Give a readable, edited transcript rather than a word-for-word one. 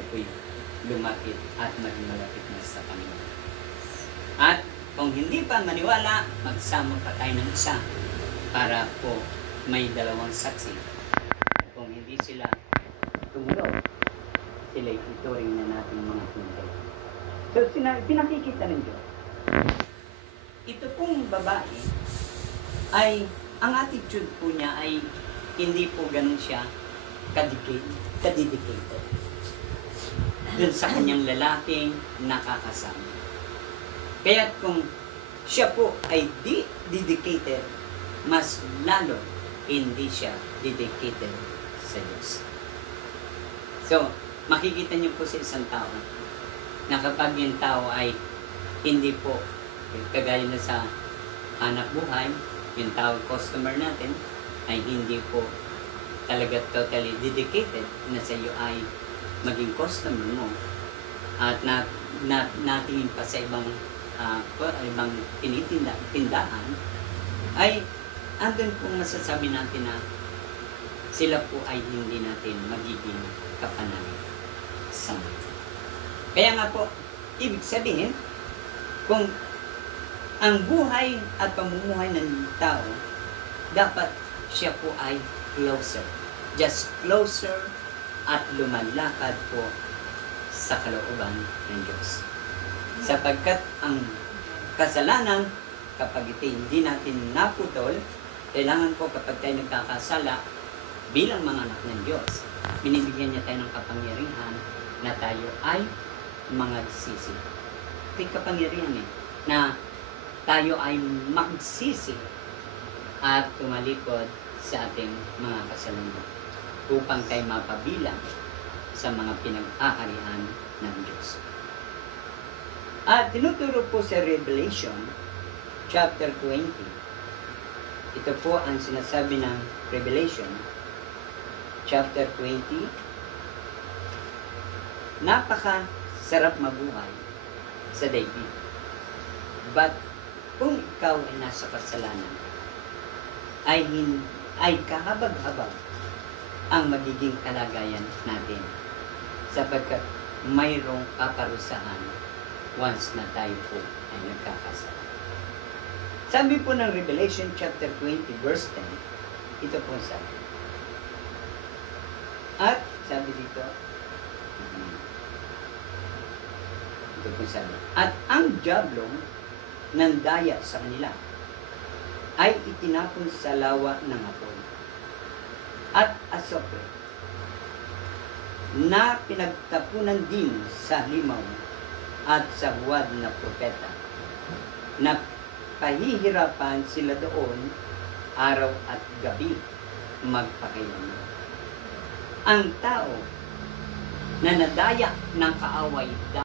ako'y lumapit at maging malapit na sa Panginoon. At kung hindi pa maniwala, magsama pa tayo ng isa para po may dalawang saksi. Kung hindi sila tumunod, sila ituring na natin mga hindi. So, pinakikita ng Diyos. Ito pong babae ay, ang attitude po niya ay hindi po ganun siya kadedicated dun sa kanyang lalaking nakakasama. Kaya kung siya po ay dedicated, mas lalo hindi siya dedicated sa Diyos. So, makikita niyo po sa isang tao na kapag yung tao ay hindi po kagaya na sa hanap buhay, yung tao customer natin ay hindi po talaga totally dedicated na sa iyo ay maging customer mo at natingin pa sa ibang tindahan, ay andun po masasabi natin na sila po ay hindi natin magiging kapanalig-sama. Kaya nga po, ibig sabihin, kung ang buhay at pamumuhay ng tao, dapat siya po ay closer. Just closer at lumalakad po sa kalooban ng Diyos. Sapagkat ang kasalanan, kapag ito hindi natin naputol, kailangan po kapag tayo nagkakasala, bilang mga anak ng Diyos, binibigyan niya tayo ng kapangyarihan na tayo ay magsisi. May kapangyarihan na tayo ay magsisi at tumalikod sa ating mga kasalanan upang tayo mapabilang sa mga pinag-aarian ng Diyos. At tinuturo po sa Revelation chapter 20. Ito po ang sinasabi ng Revelation chapter 20. Napaka-sarap mabuhay sa daigdig. But kung ikaw ay nasa kasalanan, ay kahabag-habag ang magiging kalagayan natin sapagkat mayroong kaparusahan once na tayo po ay nagkakasala. Sabi po ng Revelation chapter 20 verse 10, ito po sabi. At sabi dito, ito po sabi, at ang diablong nandaya sa kanila ay itinapon sa lawa ng apoy at asopre na pinagtapunan din sa limaw at sa buwad na propeta na pahihirapan sila doon araw at gabi magpakailanman. Ang tao na nadaya ng kaaway